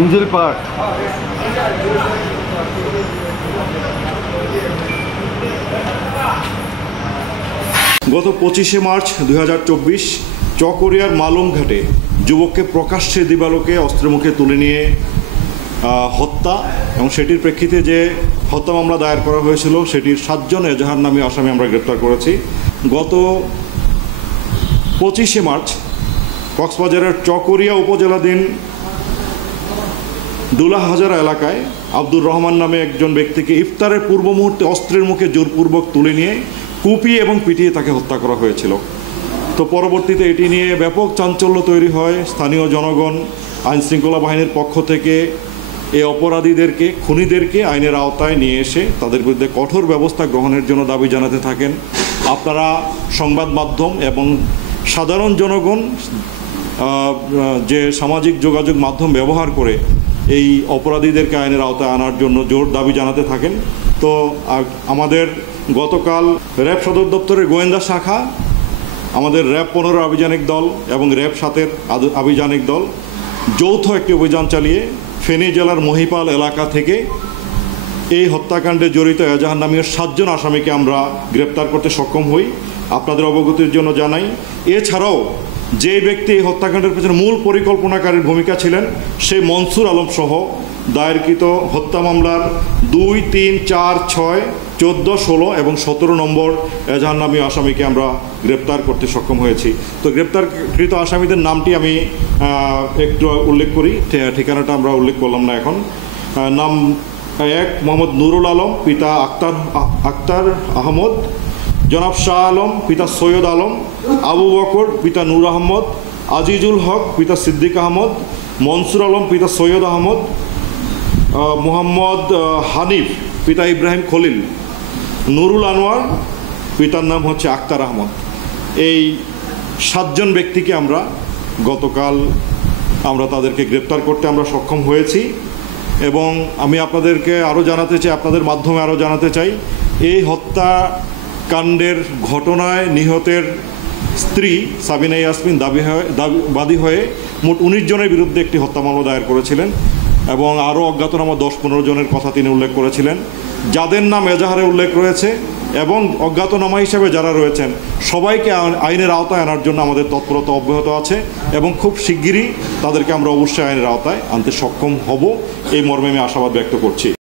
ইঞ্জিল park. গত 25শে March 2024 চকরিয়ার মালুমঘাটে যুবককে প্রকাশ্যে দিবালোকে অস্ত্রের মুখে তুলে নিয়ে হত্যা এবং সেটির প্রেক্ষিতে যে হত্যা মামলা দায়ের করা হয়েছিল সেটির 7 জন এজাহার নামী আসামি আমরা গ্রেপ্তার করেছি। গত 25শে মার্চ কক্সবাজারের চকরিয়া উপজেলাধীন দুলাহাজারা এলাকায় আব্দুর রহমান নামে একজন ব্যক্তিকে ইফতারের পূর্ব মুহূর্তে অস্ত্রের মুখে জোরপূর্বক তুলে নিয়ে কুপিয়ে এবং পিটিয়ে তাকে হত্যা করা হয়েছিল। তো পরবর্তীতে এটি নিয়ে ব্যাপক চাঞ্চল্য তৈরি হয়। স্থানীয় জনগণ আইনশৃঙ্খলা বাহিনীর পক্ষ থেকে এই অপরাধীদেরকে, খুনিদেরকে আইনের আওতায় নিয়ে এসে তাদের বিরুদ্ধে কঠোর ব্যবস্থা গ্রহণের জন্য দাবি জানাতে থাকেন। আপনারা সংবাদ মাধ্যম এবং সাধারণ জনগণ যে সামাজিক যোগাযোগ মাধ্যম ব্যবহার করে এই অপরাধীদেরকে আইনের আওতায় আনার জন্য জোর দাবি জানাতে থাকেন। তো আমাদের গতকাল র্যাব সদর দপ্তরের গোয়েন্দা শাখা, আমাদের র্যাব 15 আভিযানিক দল এবং র্যাব 7-এর আভিযানিক দল যৌথ একটি অভিযান চালিয়ে ফেনী জেলার মহিপাল এলাকা থেকে এই হত্যাকাণ্ডে জড়িত এজাহার নামীয় 7 জন আসামিকে আমরা গ্রেপ্তার করতে সক্ষম হই। আপনাদের অবগতির জন্য জানাই, এছাড়াও যে ব্যক্তি এই হত্যাকাণ্ডের পেছনে মূল পরিকল্পনাকারীর ভূমিকা ছিলেন সেই মনসুর আলম সহ দায়েরকৃত হত্যা মামলার 2, 3, 4, 6, 14, 16 এবং 17 নম্বর এজাহার নামীয় আসামিকে আমরা গ্রেপ্তার করতে সক্ষম হয়েছি। তো গ্রেপ্তারকৃত আসামিদের নামটি আমি একটু উল্লেখ করি, ঠিকানাটা আমরা উল্লেখ করলাম না এখন। নাম 1 মোহাম্মদ নুরুল আলম, পিতা আক্তার আহমদ, জনাব শাহ আলম, পিতা সৈয়দ আলম, আবু বকর, পিতা নূর আহমদ, আজিজুল হক, পিতা সিদ্দিক আহমদ, মনসুর আলম, পিতা সৈয়দ আহমদ, মোহাম্মদ হানিফ, পিতা ইব্রাহিম খলিল, নুরুল আনোয়ার, পিতার নাম হচ্ছে আক্তার আহমদ। এই 7 জন ব্যক্তিকে আমরা গতকাল তাদেরকে গ্রেপ্তার করতে আমরা সক্ষম হয়েছি। এবং আমি আপনাদেরকে আরও জানাতে চাই, আপনাদের মাধ্যমে আরও জানাতে চাই, এই হত্যাকাণ্ডের ঘটনায় নিহতের স্ত্রী সাবিনা ইয়াসমিন বাদী হয়ে মোট 19 জনের বিরুদ্ধে একটি হত্যা মামলা দায়ের করেছিলেন এবং আরও অজ্ঞাতনামা 10-15 জনের কথা তিনি উল্লেখ করেছিলেন। যাদের নাম এজাহারে উল্লেখ রয়েছে এবং অজ্ঞাতনামা হিসেবে যারা রয়েছেন সবাইকে আইনের আওতায় আনার জন্য আমাদের তৎপরতা অব্যাহত আছে এবং খুব শিগগিরই তাদেরকে আমরা অবশ্যই আইনের আওতায় আনতে সক্ষম হব, এই মর্মে আমি আশাবাদ ব্যক্ত করছি।